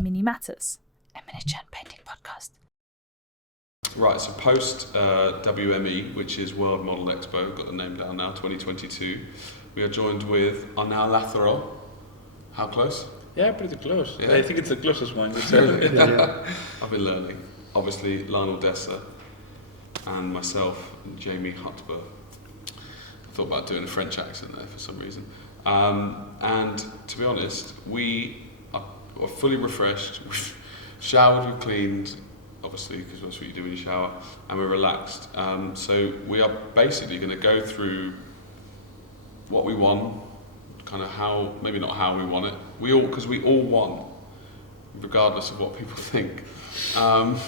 Mini Matters, a miniature painting podcast. Right, so post WME, which is World Model Expo, got the name down now, 2022, we are joined with Arnau Lazaro. How close? Yeah, pretty close. Yeah. I think it's the closest one. I've been learning. Obviously, Lionel Jamie and myself, Jamie Hutber. I thought about doing a French accent there for some reason. And to be honest, we are fully refreshed. We've showered, we've cleaned, obviously, because that's what you do when you shower, and we're relaxed. So we are basically going to go through what we won, kind of how, maybe not how we won it. Because we all won, regardless of what people think. And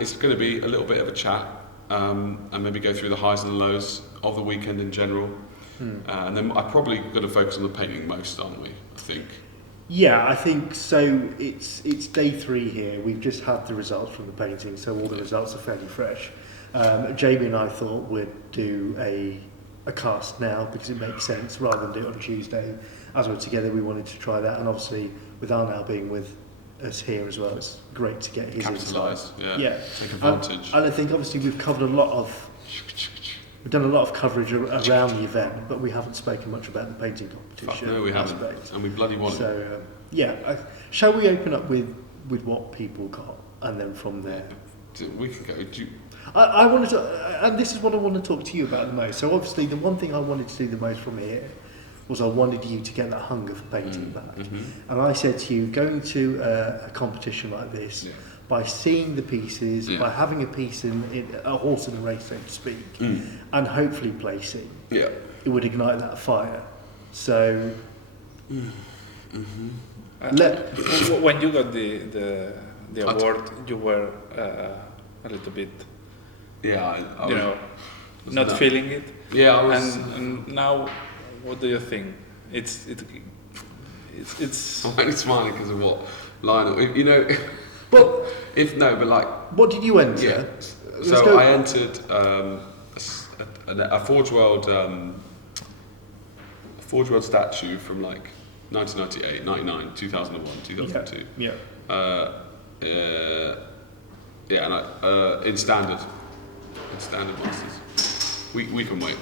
it's going to be a little bit of a chat, and maybe go through the highs and the lows of the weekend in general. And then I'm probably going to focus on the painting most, aren't we? I think. Yeah, I think so. It's day 3 here. We've just had the results from the painting, so all the results are fairly fresh. Jamie and I thought we'd do a cast now because it makes sense rather than do it on Tuesday. As we're together, we wanted to try that, and obviously with Arnau being with us here as well, it's great to get his insight. Yeah. Take advantage. And I think obviously we've done a lot of coverage around the event, but we haven't spoken much about the painting competition. No, we haven't, and we bloody want it. So, shall we open up with what people got, and then from there? We can go. I wanted to, and this is what I want to talk to you about the most. So obviously the one thing I wanted to do the most from here was I wanted you to get that hunger for painting back. Mm-hmm. And I said to you, going to a competition like this, by seeing the pieces, by having a piece in a horse in a race, so to speak, and hopefully placing, it would ignite that fire. So, when you got the award, you were a little bit, I was, not feeling it. Yeah, I was. And now, what do you think? It's. I'm only smiling because of what Lionel. Well, what did you enter? Yeah. So I entered a Forge World statue from 1998, 99, 2001, 2002. Yeah. In standard masters. We can wait.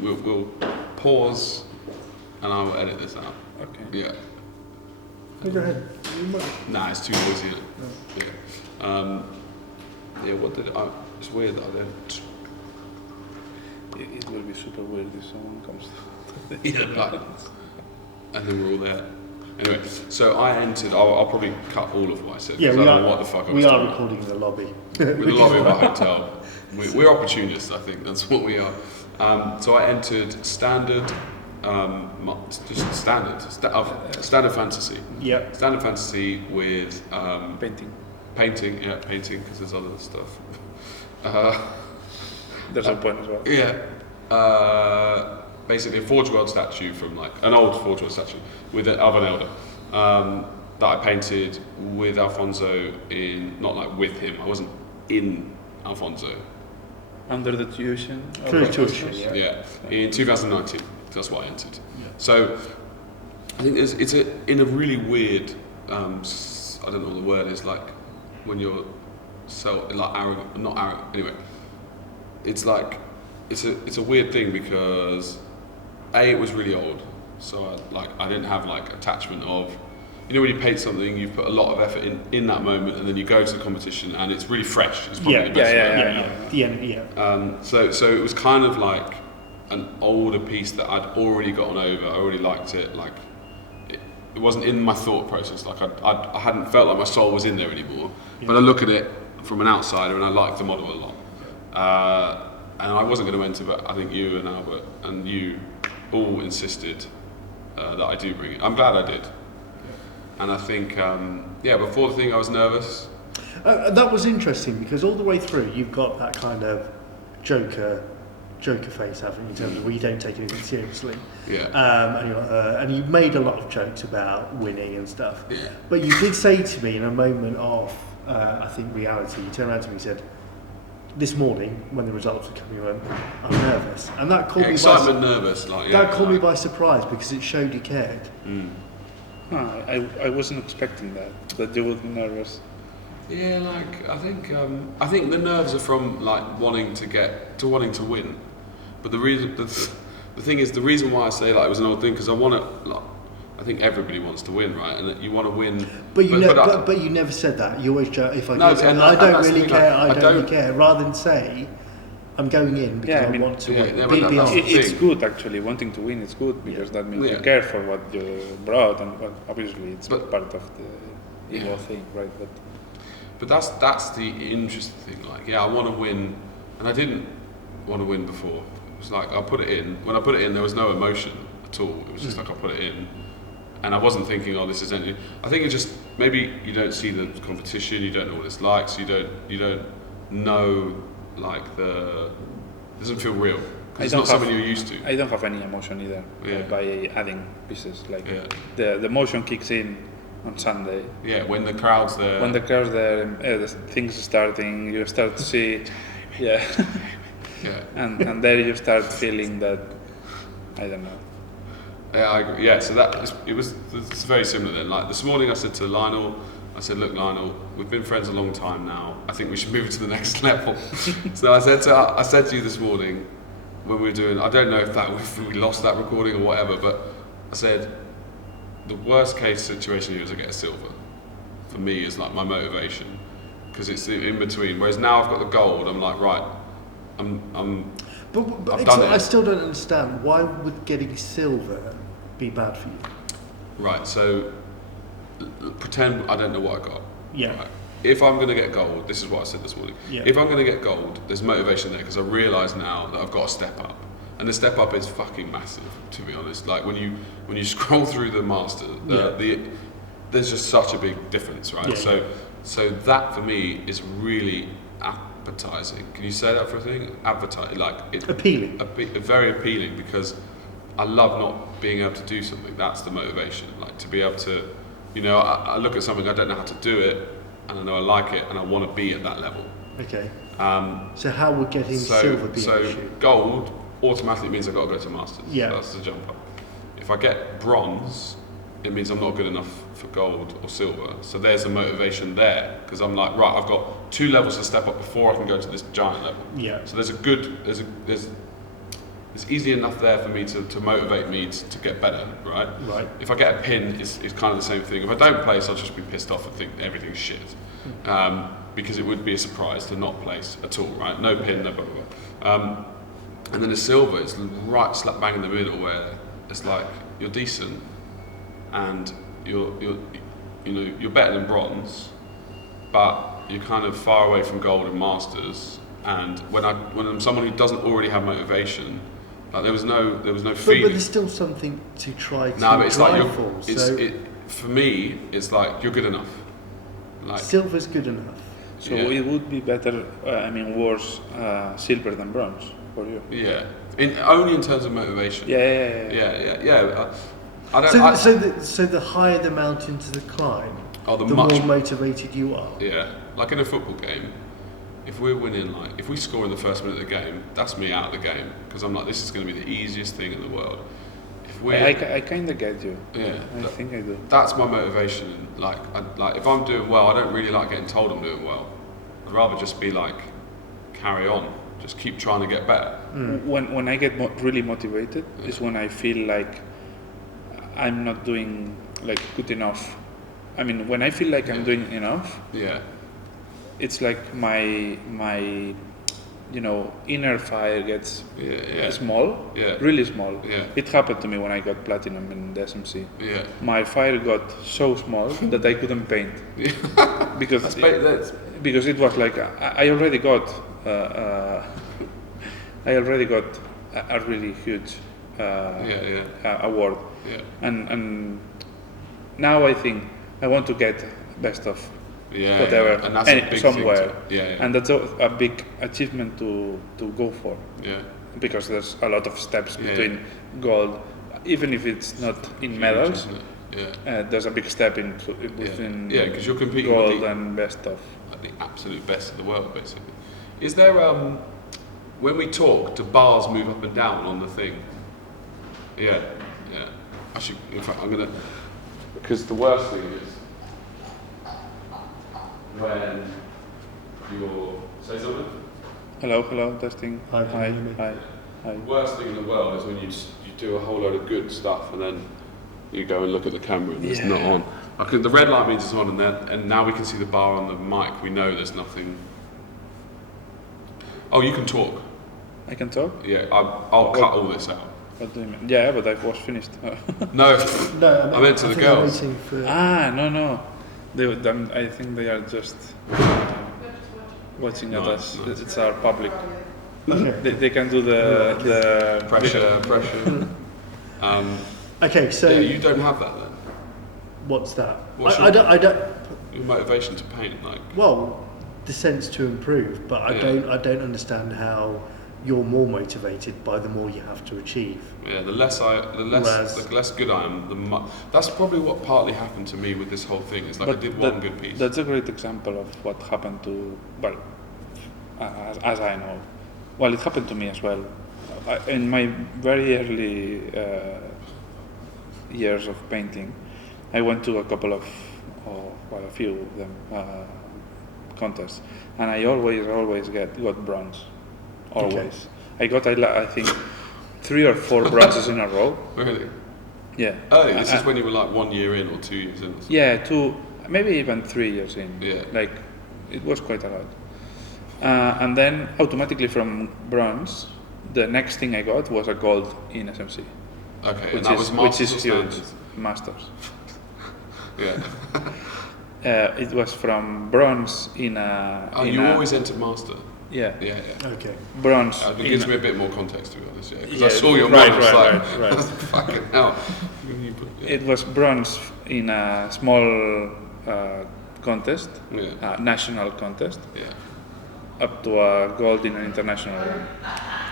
We'll pause, and I will edit this out. Okay. Yeah. Go ahead. Nah, it's too noisy. It's weird that I don't. It will be super weird if someone comes. And then we're all there. Anyway, so I entered. I'll probably cut all of what I said. Yeah, I don't know what the fuck I was talking about. Recording in the lobby. We're in the lobby of our hotel. We're opportunists, I think. That's what we are. So I entered standard. Just standard fantasy. Yeah. Standard fantasy with Painting. Painting, because there's other stuff. There's a point as well. Yeah. Basically, a Forge World statue from an old Forge World statue of an elder that I painted with Alfonso not with him. I wasn't in Alfonso. Under the tuition. Yeah. In 2019. That's what I entered. Yeah. So I think it's in a really weird. I don't know what the word is, when you're so arrogant, not arrogant. Anyway, it's a weird thing because it was really old, so I didn't have attachment of. When you paint something, you put a lot of effort in that moment, and then you go to the competition, and it's really fresh. It's probably the best way. So it was kind of like an older piece that I'd already gotten over. I already liked it. It wasn't in my thought process. I hadn't felt like my soul was in there anymore. Yeah. But I look at it from an outsider, and I liked the model a lot. And I wasn't going to enter, but I think you and Albert and you all insisted that I do bring it. I'm glad I did. Yeah. And I think, before the thing I was nervous. That was interesting because all the way through you've got that kind of Joker face, haven't you, in terms of where you don't take anything seriously. Yeah. And you made a lot of jokes about winning and stuff. Yeah. But you did say to me in a moment of, I think, reality, you turned around to me and said, this morning, when the results were coming, you went, I'm nervous. And that caught me excitement, nervous. That caught me by surprise because it showed you cared. I wasn't expecting that you would be nervous. Yeah, like I think the nerves are from like wanting to win, but the thing is the reason why I say like it was an old thing because I want to. Like, I think everybody wants to win, right? And you want to win. But you never said that. You always joke, if I No, go to, and I don't that's the really thing, care. like, I don't really care. Rather than say, I'm going in because I want to win. yeah, Be but that's honest. the It's thing. good actually. Wanting to win is good because that means you care for what you brought, and well, obviously it's part of the ego thing, right? But that's the interesting thing. Like, I want to win, and I didn't want to win before. It was like I put it in. When I put it in, there was no emotion at all. It was just like I put it in, and I wasn't thinking, "Oh, this is anything." I think it just maybe you don't see the competition, you don't know what it's like, so you don't know like it doesn't feel real. It's not something you're used to. I don't have any emotion either by adding pieces. Like the emotion kicks in on Sunday. Yeah, when the crowd's there. When the crowd's there, the things are starting, you start to see, yeah. And there you start feeling that, I don't know. Yeah, I agree. Yeah, so it's very similar then. Like this morning I said to Lionel, look Lionel, we've been friends a long time now. I think we should move to the next level. So I said to you this morning when we were doing, I don't know if we lost that recording or whatever, but I said, the worst case situation here is I get a silver. For me, is like my motivation because it's in between. Whereas now I've got the gold, I'm like right, But I've done it. I still don't understand why would getting silver be bad for you. Right. So pretend I don't know what I got. Yeah. Right. If I'm going to get gold, this is what I said this morning. Yeah. If I'm going to get gold, there's motivation there because I realise now that I've got to step up. And the step up is fucking massive, to be honest. Like when you scroll through the master, there's just such a big difference, right? Yeah. So that for me is really appetizing. Can you say that for a thing? Appealing. Very appealing because I love not being able to do something. That's the motivation. Like to be able to, I look at something I don't know how to do it, and I know I like it, and I want to be at that level. Okay. So how would getting silver be an issue? Gold automatically means I've got to go to Masters. Yeah. That's the jump up. If I get bronze, it means I'm not good enough for gold or silver. So there's a motivation there because I'm like, right, I've got 2 levels to step up before I can go to this giant level. Yeah. So it's easy enough there for me to motivate me to get better, right? Right. If I get a pin, it's kind of the same thing. If I don't place, I'll just be pissed off and think everything's shit. Because it would be a surprise to not place at all, right? No pin, no blah, blah, blah. And then the silver, it's right slap bang in the middle where it's like you're decent and you're better than bronze, but you're kind of far away from gold and masters. And when I'm someone who doesn't already have motivation, like there was no feeling. But there's still something to try to No, but it's like for me, it's like you're good enough. Like silver's good enough. So it would be better, worse silver than bronze for you. Yeah, only in terms of motivation. Yeah. I don't. So the higher the mountain to the climb, the more motivated you are. Yeah, like in a football game, if we're winning, if we score in the first minute of the game, that's me out of the game because I'm like, this is going to be the easiest thing in the world. I kind of get you. Yeah, I think I do. That's my motivation. Like if I'm doing well, I don't really like getting told I'm doing well. I'd rather just be like, carry on, just keep trying to get better. When I get really motivated is when I feel like I'm not doing good enough. I mean, when I feel like I'm doing enough, it's like my inner fire gets small, really small. It happened to me when I got platinum in the SMC. My fire got so small that I couldn't paint because it was like I already got a really huge award, and now I think I want to get best of whatever, and that's a big somewhere, thing and that's a big achievement to go for. Because there's a lot of steps between gold, even if it's not in medals. There's a big step within because you're competing gold and best of. Like the absolute best of the world, basically. Is there when we talk, do bars move up and down on the thing? Yeah. Actually, in fact, I'm gonna. Because the worst thing is when you're... Say something? Hello, testing. Hi. The worst thing in the world is when you do a whole load of good stuff and then you go and look at the camera and it's not on. Like, the red light means it's on, and now we can see the bar on the mic. We know there's nothing. Oh, you can talk. I can talk? Yeah, I'll cut all this out. What do you mean? Yeah, but I was finished. No, I meant to the girls. No. I think they are just watching at us. Nice. It's our public. Okay. They can do the pressure. Okay, so you don't have that then. What's that? I don't. Your motivation to paint, like. Well, the sense to improve, but I don't understand how you're more motivated by the more you have to achieve. Yeah, the less good I am, that's probably what partly happened to me with this whole thing. It's like I did one good piece. That's a great example of what happened to, as I know. Well, it happened to me as well. In my very early years of painting, I went to a couple of, a few of them, contests, and I always got bronze. Always. Okay. I think 3 or 4 bronzes in a row. Really? Yeah. Oh, this is when you were like 1 year in or 2 years in or something? Yeah, 2, maybe even 3 years in. Yeah. Like, it was quite a lot. And then automatically from bronze, the next thing I got was a gold in SMC. Okay, and that was Masters or Standards? Masters. Yeah. It was from bronze in a... Oh, you always entered Master? Yeah. Okay. Bronze. It gives me a bit more context, to be honest, because I saw your model, right. Fucking hell. It was bronze in a small contest, national contest, up to a gold in an international one.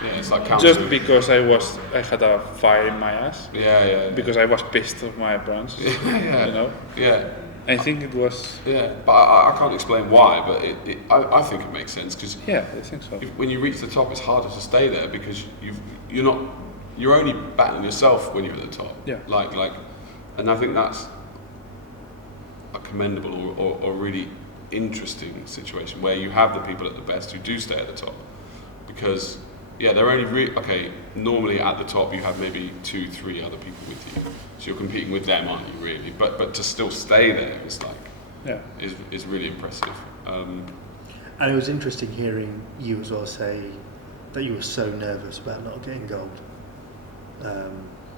Yeah, it's like just because I had a fire in my ass. Yeah. Because I was pissed of my bronze. Yeah. You know? Yeah. I think it was... Yeah, but I can't explain why, but I think it makes sense, because I think so. When you reach the top, it's harder to stay there, because you're only battling yourself when you're at the top. Yeah. Like, and I think that's a commendable or really interesting situation where you have the people at the best who do stay at the top, because they're only normally at the top you have maybe 2-3 other people with you, so you're competing with them, aren't you, really? But to still stay there is is really impressive. And it was interesting hearing you as well say that you were so nervous about not getting gold.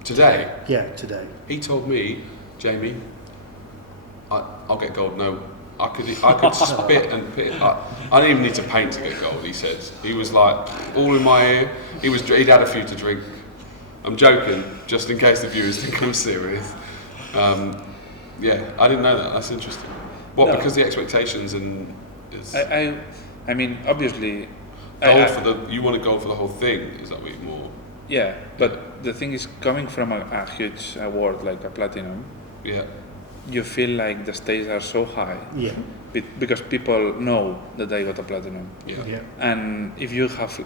Today? Yeah, today. He told me, Jamie, I'll get gold. No, I could spit and pit. I didn't even need to paint to get gold. He said. He was like all in my ear. He'd had a few to drink. I'm joking, just in case the viewers think I'm serious. I didn't know that. That's interesting. What? No. Because the expectations and. I mean, obviously. You want a gold for the whole thing? Is that what you more? Yeah, but the thing is, coming from a huge award like a platinum. Yeah. You feel like the stakes are so high, because people know that I got a platinum. Yeah. And if you have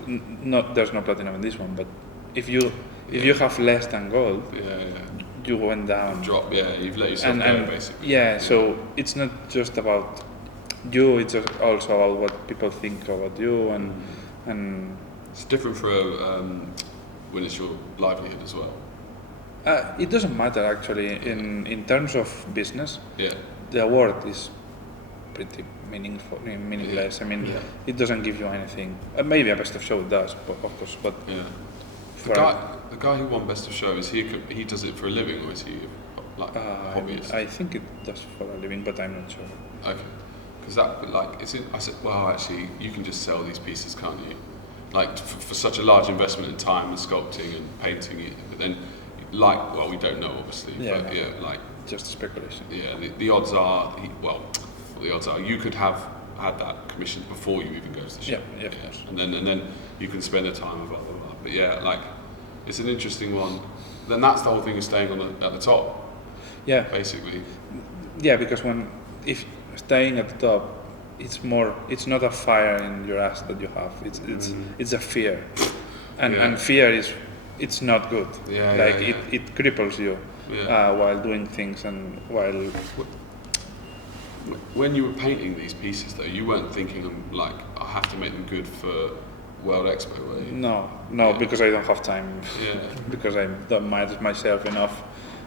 there's no platinum in this one, but if you have less than gold, you went down. Drop. Yeah, you've let yourself go basically. Yeah, so it's not just about you; it's also about what people think about you, and it's different for when it's your livelihood as well. It doesn't matter actually. In terms of business, the award is pretty meaningless. I mean, it doesn't give you anything. Maybe a best of show does, of course. But the guy who won best of show, he does it for a living, or is he like a hobbyist? I think it does for a living, but I'm not sure. Okay, because I said, well, actually, you can just sell these pieces, can't you? Like for such a large investment in time and sculpting and painting it, but then. We don't know, obviously, but just speculation. Yeah, the odds are, you could have had that commissioned before you even go to the show. Yeah, of course. And then you can spend the time, blah, blah, blah. But it's an interesting one. Then that's the whole thing of staying at the top. Yeah. Basically. Yeah, because if staying at the top, it's not a fire in your ass that you have. It's a fear, and fear is. It's not good. It cripples you. while doing things and while. When you were painting these pieces, though, you weren't thinking like, I have to make them good for World Expo, were you? No, because I don't have time. Because I don't manage myself enough,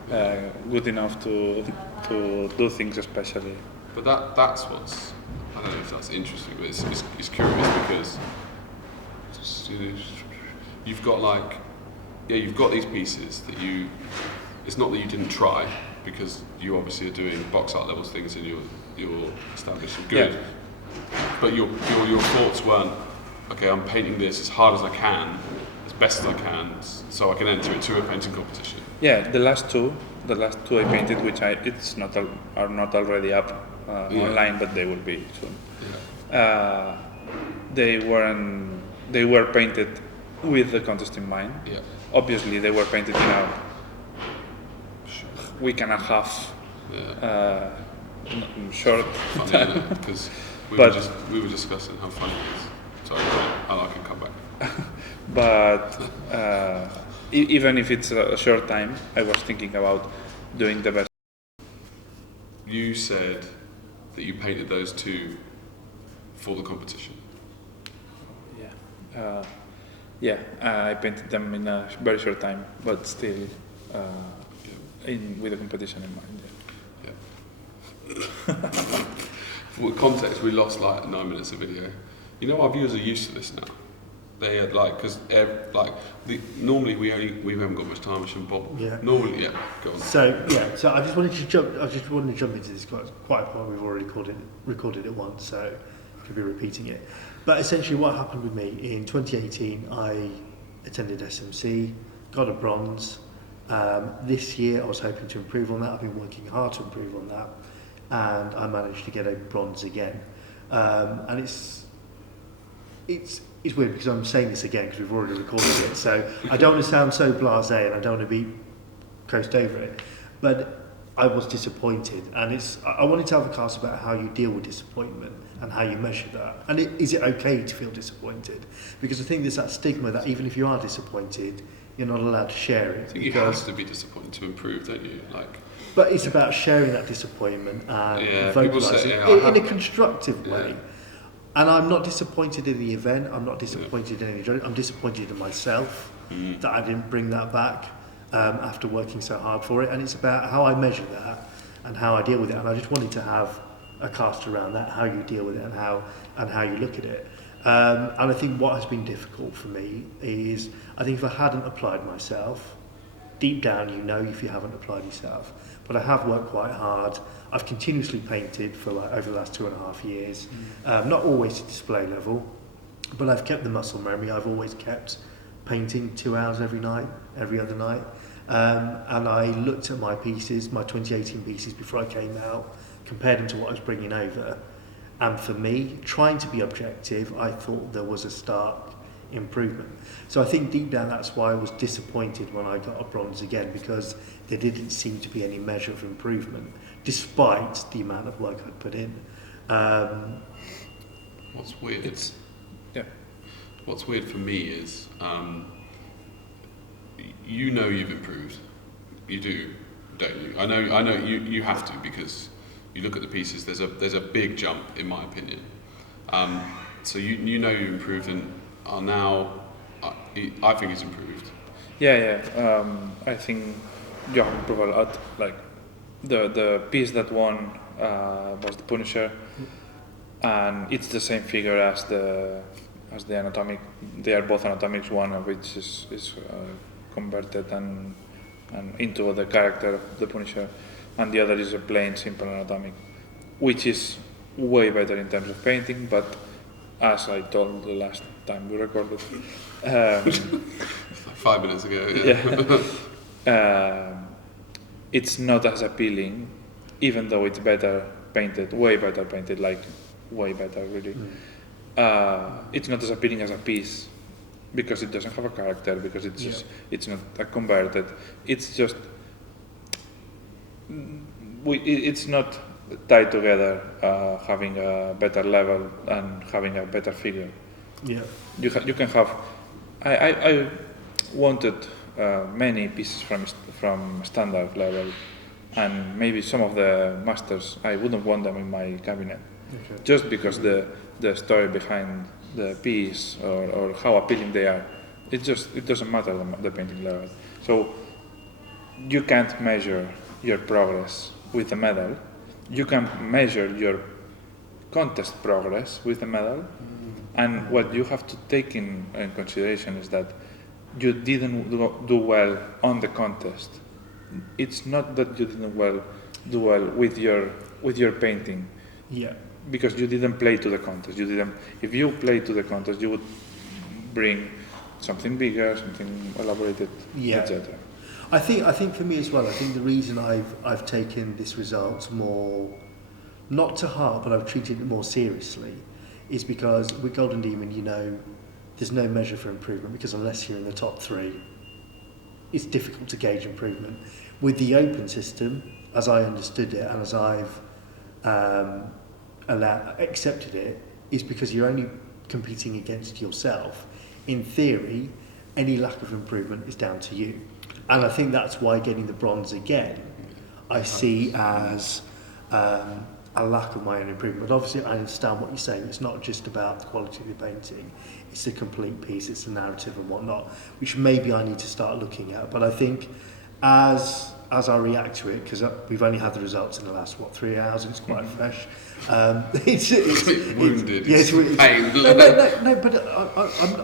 good enough to do things especially. But that's what's, I don't know if that's interesting, but it's curious because you've got like, you've got these pieces that it's not that you didn't try, because you obviously are doing box art levels things and you're establishing good, but your thoughts weren't, okay, I'm painting this as hard as I can, as best as I can, so I can enter it to a painting competition. Yeah, the last two I painted, which are not already up online, but they will be soon. Yeah. They were painted with the contest in mind. Yeah. Obviously, they were painted in a week and a half. Short. Funny, because we were discussing how funny it is. Sorry, I can come back. But even if it's a short time, I was thinking about doing the best. You said that you painted those two for the competition. Yeah. I painted them in a very short time, but still with the competition in mind. For context, we lost like 9 minutes of video. You know, our viewers are used to this now. They had normally we haven't got much time. We shouldn't bobble. Yeah. Normally, go on. So I just wanted to jump into this quite a point. We've already recorded it once, so I could be repeating it. But essentially, what happened with me in 2018, I attended SMC, got a bronze. This year, I was hoping to improve on that. I've been working hard to improve on that, and I managed to get a bronze again. And it's weird because I'm saying this again because we've already recorded it, so I don't want to sound so blasé and I don't want to be coast over it, but I was disappointed, and I wanted to have a cast about how you deal with disappointment and how you measure that, and is it okay to feel disappointed? Because I think there's that stigma that even if you are disappointed, you're not allowed to share it. I think you have to be disappointed to improve, don't you? But it's about sharing that disappointment and vocalising in a constructive way. Yeah. And I'm not disappointed in the event, I'm not disappointed in any judge, I'm disappointed in myself that I didn't bring that back after working so hard for it. And it's about how I measure that and how I deal with it. And I just wanted to have a cast around that, how you deal with it and how you look at it. And I think what has been difficult for me is, I think if I hadn't applied myself, deep down you know if you haven't applied yourself. But I have worked quite hard. I've continuously painted for over the last 2.5 years. Not always to display level, but I've kept the muscle memory. I've always kept painting 2 hours every other night. And I looked at my pieces, my 2018 pieces before I came out, compared them to what I was bringing over. And for me, trying to be objective, I thought there was a stark improvement. So I think deep down that's why I was disappointed when I got a bronze again, because there didn't seem to be any measure of improvement, despite the amount of work I'd put in. What's weird? What's weird for me is, you know you've improved. You do, don't you? I know you have to, because you look at the pieces. There's a big jump, in my opinion. So you know you improved, and are now. I think he's improved. I think you have improved a lot. Like the piece that won was the Punisher, and it's the same figure as the anatomic. They are both anatomics. One of which is converted and into the character of the Punisher, and the other is a plain simple anatomic, which is way better in terms of painting. But as I told the last time we recorded, 5 minutes ago. It's not as appealing, even though it's better painted, way better painted, like way better really. It's not as appealing as a piece, because it doesn't have a character, because it's not a converted. It's just it's not tied together, having a better level and having a better figure. Yeah. You can have. I wanted many pieces from standard level, and maybe some of the masters I wouldn't want them in my cabinet, just because the story behind the piece or how appealing they are. It doesn't matter the painting level. So you can't measure your progress with a medal. You can measure your contest progress with a medal, and what you have to take in consideration is that you didn't do well on the contest. It's not that you didn't do well with your painting. Yeah. Because you didn't play to the contest. If you played to the contest, you would bring something bigger, something elaborated, etc. I think for me as well, I think the reason I've taken this result more, not to heart, but I've treated it more seriously, is because with Golden Demon, there's no measure for improvement, because unless you're in the top 3, it's difficult to gauge improvement. With the open system, as I understood it and as I've accepted it, is because you're only competing against yourself. In theory, any lack of improvement is down to you. And I think that's why getting the bronze again, I see as a lack of my own improvement. But obviously I understand what you're saying. It's not just about the quality of the painting, it's a complete piece, it's a narrative and whatnot, which maybe I need to start looking at. But I think as I react to it, because we've only had the results in the last 3 hours, and it's quite fresh. It's wounded. Yes, it's pain. No, but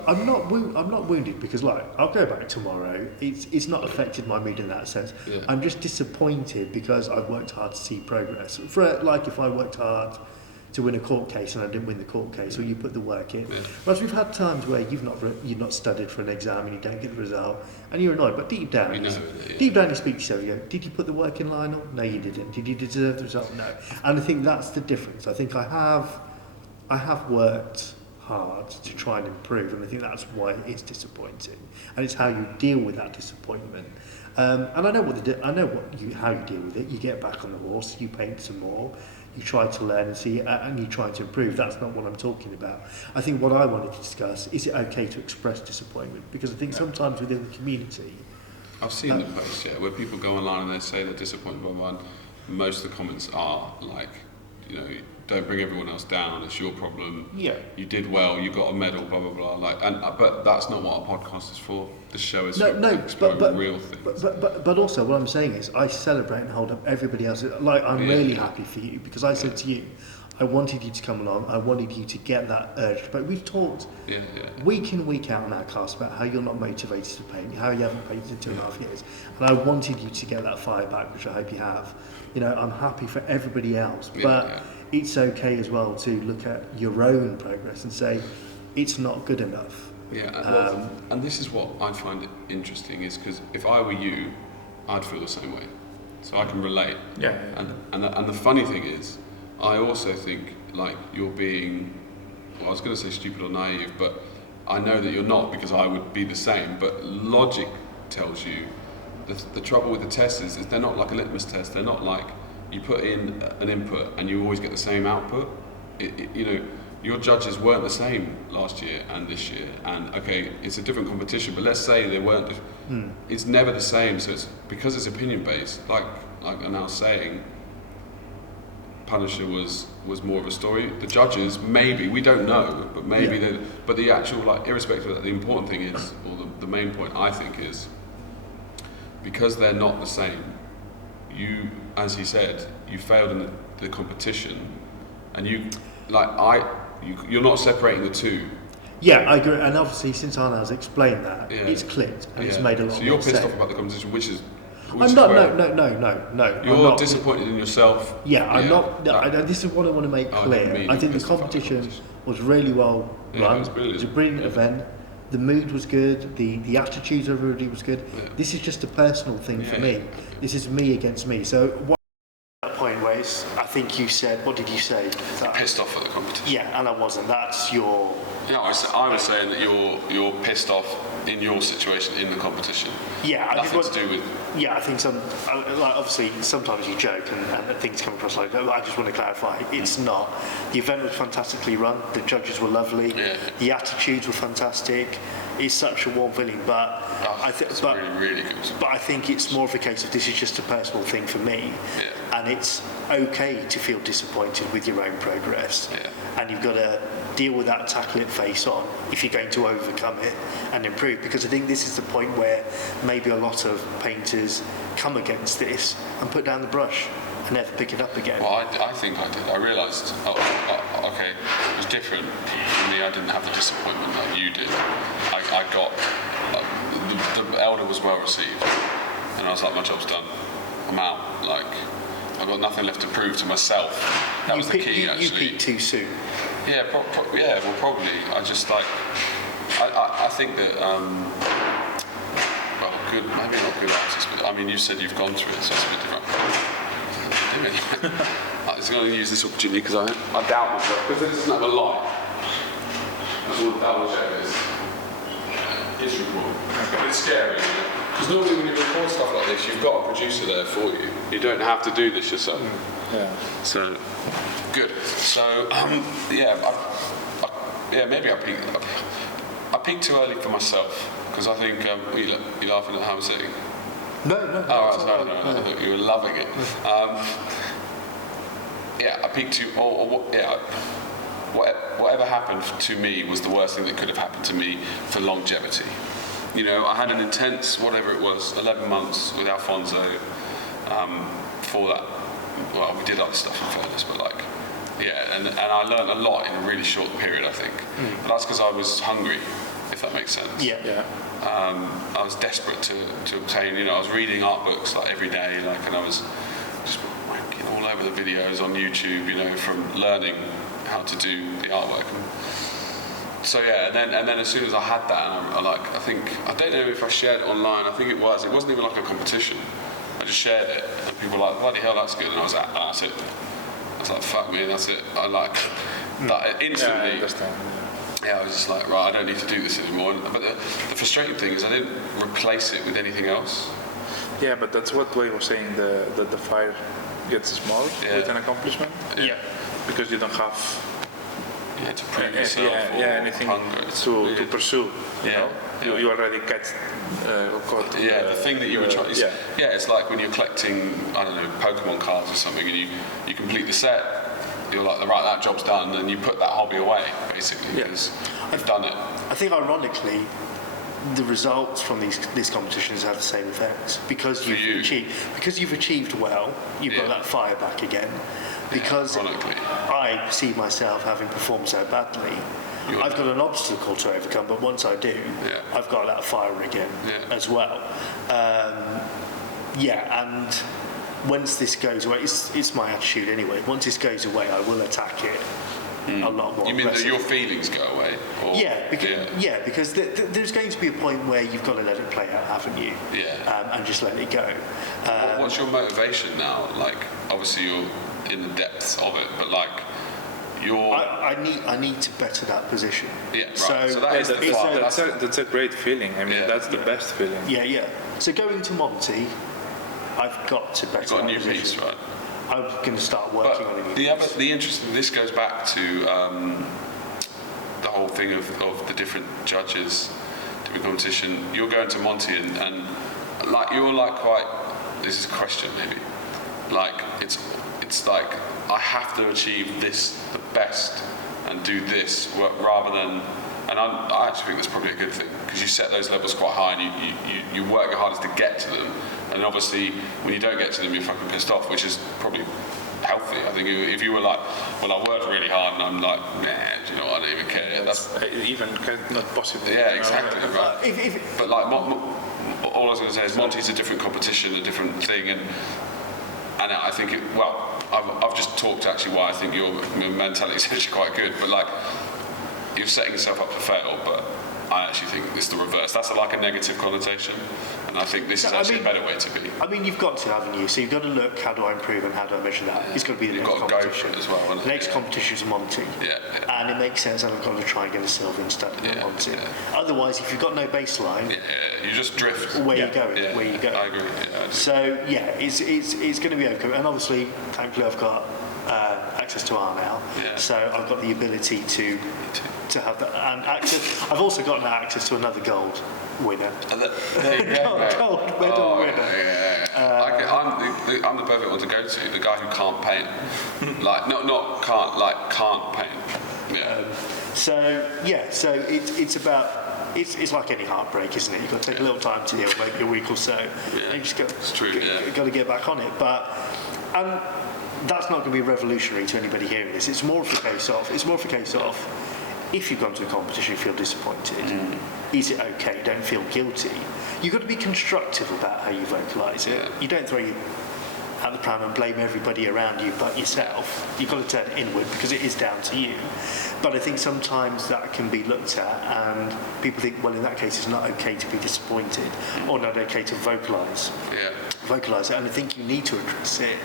I'm not wounded, because I'll go back tomorrow. It's not affected my mood in that sense. Yeah. I'm just disappointed because I've worked hard to see progress. If I worked hard to win a court case and I didn't win the court case, or you put the work in. Yeah. Whereas we've had times where you've not studied for an exam and you don't get the result, and you're annoyed. But deep down, you speak to yourself. You go, "Did you put the work in, Lionel? No, you didn't. Did you deserve the result? No." And I think that's the difference. I think I have worked hard to try and improve, and I think that's why it is disappointing. And it's how you deal with that disappointment. And I know how you deal with it. You get back on the horse. You paint some more. You try to learn and see, and you try to improve. That's not what I'm talking about. I think what I wanted to discuss, is it okay to express disappointment? Because I think sometimes within the community... I've seen the posts, where people go online and they say they're disappointed by one. Most of the comments are like, don't bring everyone else down, it's your problem. Yeah. You did well, you got a medal, blah, blah, blah. But that's not what a podcast is for. The show is exploring real things. But also what I'm saying is I celebrate and hold up everybody else. I'm really happy for you, because I said to you, I wanted you to come along, I wanted you to get that urge. But we've talked week in, week out in our cast about how you're not motivated to paint, how you haven't painted in 2.5 years. And I wanted you to get that fire back, which I hope you have. I'm happy for everybody else. But it's okay as well to look at your own progress and say, it's not good enough. Yeah, and this is what I find interesting, is because if I were you, I'd feel the same way. So I can relate. Yeah. And the funny thing is, I also think you're being, I was going to say stupid or naive, but I know that you're not, because I would be the same. But logic tells you the trouble with the tests is they're not like a litmus test. They're not like you put in an input and you always get the same output. Your judges weren't the same last year and this year, and okay, it's a different competition, but let's say they weren't. It's never the same, so it's because it's opinion based. Like Arnau's saying, Punisher was more of a story. The judges, maybe, we don't know, but maybe but the actual, irrespective of that, the important thing is, or the main point I think is, because they're not the same, you, as he said, you failed in the competition, and you're not separating the two. Yeah, I agree, and obviously since Arnau's explained that, it's clicked and it's made a lot of sense. So you're pissed off about the competition, which is... I'm not. No. You're disappointed in yourself. Yeah, I'm not. This is what I want to make clear. I think the competition was really well run. It was a brilliant event. The mood was good. The attitudes of everybody was good. Yeah. This is just a personal thing for me. This is me against me. So that point where it's, I think you said, what did you say? You're pissed off at the competition. Yeah, and I wasn't. That's your... Yeah, I was saying that you're pissed off in your situation in the competition. Yeah, nothing to do with. Yeah, I think obviously sometimes you joke and things come across like that. I just want to clarify, it's not. The event was fantastically run. The judges were lovely. Yeah. The attitudes were fantastic. is such a warm feeling. But it's really, really good. But I think it's more of a case of this is just a personal thing for me, and it's okay to feel disappointed with your own progress, and you've got to deal with that, tackle it face on if you're going to overcome it and improve. Because I think this is the point where maybe a lot of painters come against this and put down the brush and never pick it up again. Well, I think I did. I realised, okay, it was different for me. I didn't have the disappointment that you did. I got, the elder was well received, and I was like, my job's done. I'm out. Like, I've got nothing left to prove to myself. That was the key, actually. You peaked too soon. Yeah, well, probably. I just like, I think that, well, good, maybe not good artists, but I mean, you said you've gone through it, so it's a bit different. I'm just going to use this opportunity because I doubt myself, because it doesn't have a light. That's all the double check is. It's recording. It's scary, isn't it? Because normally when you record stuff like this, you've got a producer there for you. You don't have to do this yourself. Yeah. So, good. So, maybe I peaked too early for myself, because I think, you're laughing at how I'm saying? No. Oh, sorry, no. I thought you were loving it. I peaked too, whatever happened to me was the worst thing that could have happened to me for longevity. You know, I had an intense, whatever it was, 11 months with Alfonso. For that, well, we did other stuff in fairness, but like, and I learned a lot in a really short period, I think. But that's because I was hungry, if that makes sense. Yeah. I was desperate to obtain, I was reading art books like every day, and I was just wanking all over the videos on YouTube, from learning how to do the artwork. So and then as soon as I had that, I don't know if I shared it online. I think it wasn't even like a competition. I just shared it, and people were like, bloody hell, that's good. And I was like, that's it. I was like, fuck me, that's it. I like that instantly. Yeah, I understand. Yeah, I was just like, right, I don't need to do this anymore. But the frustrating thing is I didn't replace it with anything else. Yeah, but that's what Wei was saying, the fire gets small with an accomplishment. Yeah. Because you don't have to prove yourself anything to pursue. You already caught. The thing that you were trying. It's like when you're collecting, I don't know, Pokemon cards or something, and you complete the set. You're like, right, that job's done, and you put that hobby away, basically, because you've done it. I think, ironically, the results from these competitions have the same effects because you've achieved well. You've got that fire back again. Because I see myself having performed so badly, I've got an obstacle to overcome. But once I do, I've got that fire again as well. And once this goes away, it's my attitude anyway. Once this goes away, I will attack it a lot more. You mean that your feelings go away? Or? Because there's going to be a point where you've got to let it play out, haven't you? And just let it go. What's your motivation now? Like, obviously you're in the depths of it, but like, I need to better that position. Yeah, right. So that's a great feeling. I mean, that's the best feeling. Yeah. So going to Monty, I've got to better. You've got a new piece, right? I'm going to start working on a new piece. The interesting. This goes back to the whole thing of the different judges, different competition. You're going to Monty, and like you're like quite. This is a question maybe. Like it's like I have to achieve this the best and do this rather than. And I actually think that's probably a good thing because you set those levels quite high and you work your hardest to get to them. And obviously, when you don't get to them, you're fucking pissed off, which is probably healthy. I think if you were like, well, I worked really hard and I'm like, nah, do you know what, I don't even care. That's even not possible. Yeah, exactly, right. But like, all I was going to say is Monty's a different competition, a different thing, and I think I've just talked actually why I think your mentality is actually quite good, but like, you're setting yourself up to fail, but I actually think this is the reverse. That's like a negative connotation, and I think this is actually a better way to be. I mean, you've got to, haven't you? So you've got to look, how do I improve and how do I measure that? It's got to be the next competition. You've got to go for it as well. The next competition is Monty. And it makes sense that I've got to try and get a silver instead of Monty. Otherwise, if you've got no baseline, you just drift. Where you go? Where you go? I agree. So it's going to be okay. And obviously, thankfully, I've got access to Arnau, so I've got the ability to have that and access. I've also got now access to another gold winner. Gold medal winner. I'm the perfect one to go to. The guy who can't paint, can't paint. Yeah. So it's about. It's like any heartbreak, isn't it? You've got to take a little time to heal, maybe a week or so. Yeah, you just got to get back on it. But that's not going to be revolutionary to anybody hearing this. It's more of a case of if you've gone to a competition, you feel disappointed. Is it okay? Don't feel guilty. You've got to be constructive about how you vocalise it. You don't throw your at the pram and blame everybody around you but yourself. You've got to turn it inward because it is down to you. But I think sometimes that can be looked at and people think, well, in that case it's not okay to be disappointed or not okay to vocalise it. And I think you need to address it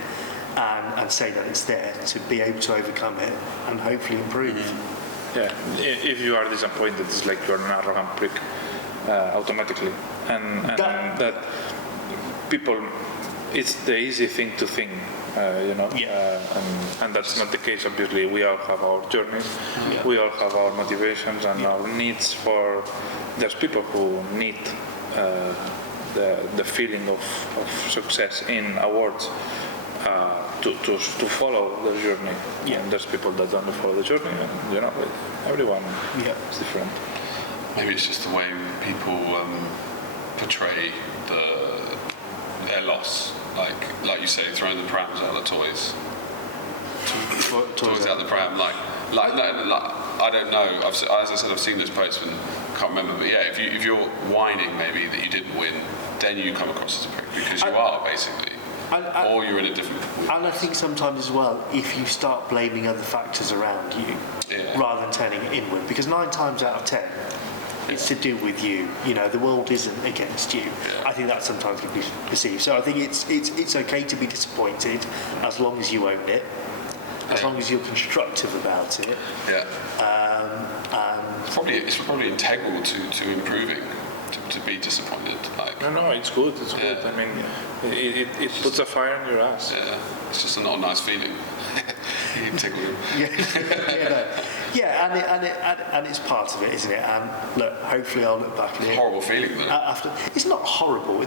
and say that it's there to be able to overcome it and hopefully improve. Yeah, if you are disappointed, it's like you're an arrogant prick automatically. And that people, it's the easy thing to think, and that's not the case. Obviously, we all have our journeys, we all have our motivations and our needs for. There's people who need the feeling of success in awards to follow the journey. And there's people that don't follow the journey, and everyone is different. Maybe it's just the way people portray their loss. Like you say, throwing the prams out of the toys. Toys out the pram. Like I don't know. As I said, I've seen those posts and can't remember. But yeah, if you're whining maybe that you didn't win, then you come across as a prick because you are basically. Or you're in a different. And I think sometimes as well, if you start blaming other factors around you rather than turning it inward, because 9 times out of 10. It's to do with you. The world isn't against you. I think that sometimes can be perceived. So I think it's okay to be disappointed as long as you own it, as long as you're constructive about it. It's probably integral to improving. To be disappointed. No, it's good. It's good. I mean, it puts a fire in your ass. Yeah, it's just not a nice feeling. You tickle him. And it's part of it, isn't it? And look, hopefully I'll look back at it. It's a horrible feeling, though. After, it's not horrible. I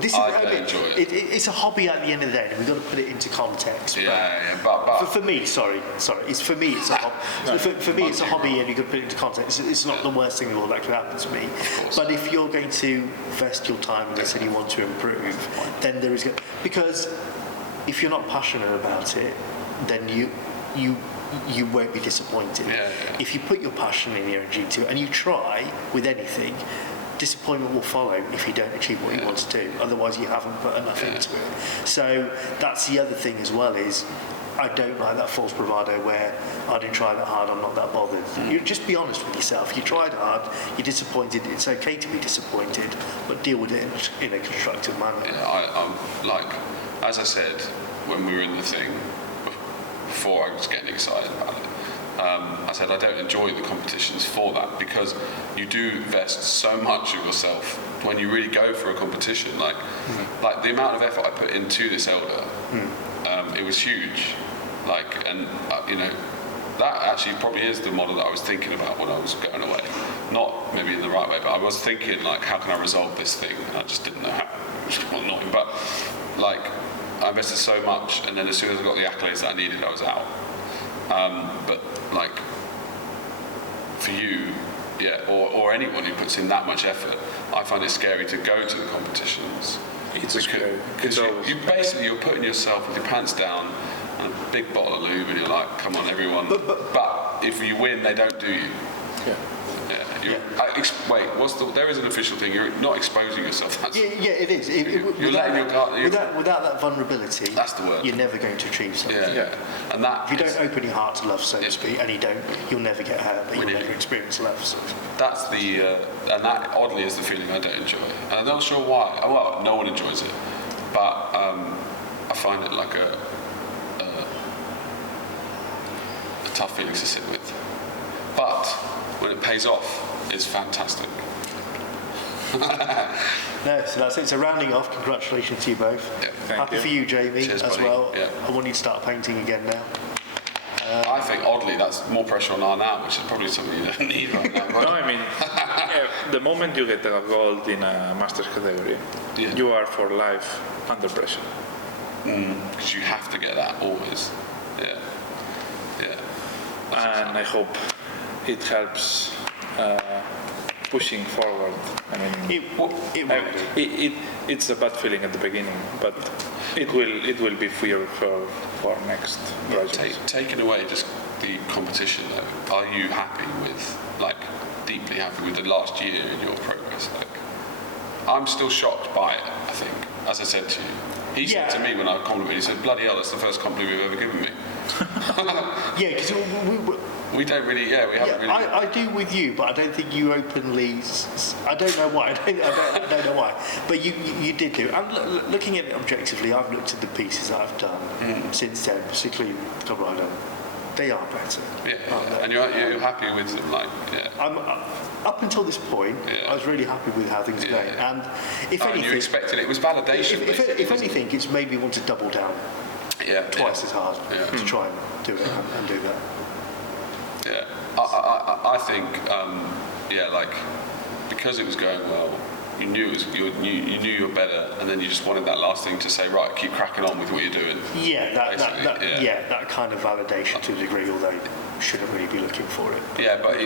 enjoy it. It's a hobby at the end of the day, and we've got to put it into context. But for me, sorry. It's for me. It's a hobby. For me, it's a hobby, and you've got to put it into context. It's not the worst thing in the world that could happen to me. But if you're going to invest your time in this and you want to improve, then there is because if you're not passionate about it, then you won't be disappointed. If you put your passion and your energy to it and you try with anything, disappointment will follow if you don't achieve what you want to do. Otherwise you haven't put enough into it. So that's the other thing as well is I don't like that false bravado where I didn't try that hard, I'm not that bothered. You just be honest with yourself. You tried hard, you're disappointed, it's okay to be disappointed, but deal with it in a constructive manner. I'm as I said when we were in the thing, before I was getting excited about it, I said I don't enjoy the competitions for that because you do invest so much of yourself when you really go for a competition. Like the amount of effort I put into this Elder, it was huge. That actually probably is the model that I was thinking about when I was going away. Not maybe in the right way, but I was thinking how can I resolve this thing? And I just didn't know how. It was annoying, but I invested so much, and then as soon as I got the accolades that I needed, I was out. But for you, or anyone who puts in that much effort, I find it scary to go to the competitions. It's scary. Because you're putting yourself with your pants down and a big bottle of lube, and you're like, come on, everyone. But if you win, they don't do you. There is an official thing. You're not exposing yourself. It is. You're letting your guard. Without that vulnerability, that's the word. You're never going to achieve something. And that if you don't open your heart to love, so to speak, and you'll never get hurt, but you'll never experience love. So. That's and that oddly is the feeling I don't enjoy. And I'm not sure why. Well, no one enjoys it, but I find it like a tough feeling to sit with. But when it pays off, it's fantastic. So that's it. So rounding off, congratulations to you both. Happy for you, Jamie, Cheers, as buddy. well. I want you to start painting again now. think oddly that's more pressure on Arnau, which is probably something you don't need right now. Right? No, I mean, the moment you get a gold in a Masters category, you are for life under pressure. Because you have to get that always. Yeah. And I hope it helps pushing forward. I mean, it's a bad feeling at the beginning, but it will be for next project. Taking away just the competition though, are you happy with, like, deeply happy with the last year in your progress? Like, I'm still shocked by it, I think, as I said to you. He said to me when I complimented, he said, bloody hell, that's the first compliment you've ever given me. Yeah, because we don't really, we haven't really. I do with you, but I don't think you openly. I don't know why. I don't know why. But you did do. And looking at it objectively, I've looked at the pieces that I've done since then, particularly Colorado. They are better. Yeah, and you're happy with them, like, I'm up until this point. I was really happy with how things are going. And if anything, you expected it was validation. If anything, it's made me want to double down. Twice as hard to try and do it and do that. Yeah, I think, like, because it was going well, you knew you were better, and then you just wanted that last thing to say, right, keep cracking on with what you're doing. That kind of validation to a degree, although you shouldn't really be looking for it. Yeah, but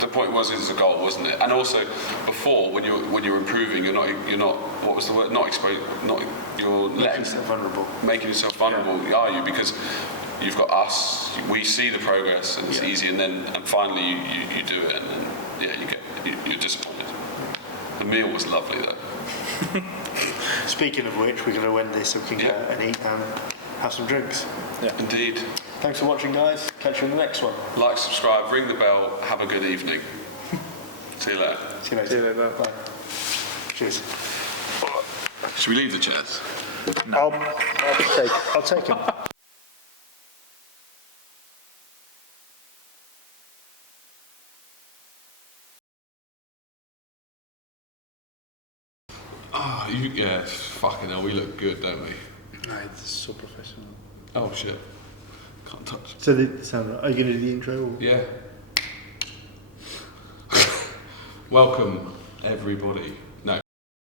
the point was, it was a goal, wasn't it? And also, before, when you're improving, you're not. What was the word? Not exposed. You're making yourself vulnerable. Making yourself vulnerable, are you? Because you've got us. We see the progress, and it's easy. And finally, you do it, and then you're disappointed. The meal was lovely, though. Speaking of which, we're going to end this so we can go and eat and have some drinks. Yeah, indeed. Thanks for watching, guys. Catch you in the next one. Like, subscribe, ring the bell. Have a good evening. See you later. See you later. Bye. Cheers. Should we leave the chairs? No. I'll take them. Fucking hell, we look good, don't we? No, it's so professional. Oh shit. Can't touch. So are you going to do the intro? Or? Yeah. Welcome, everybody.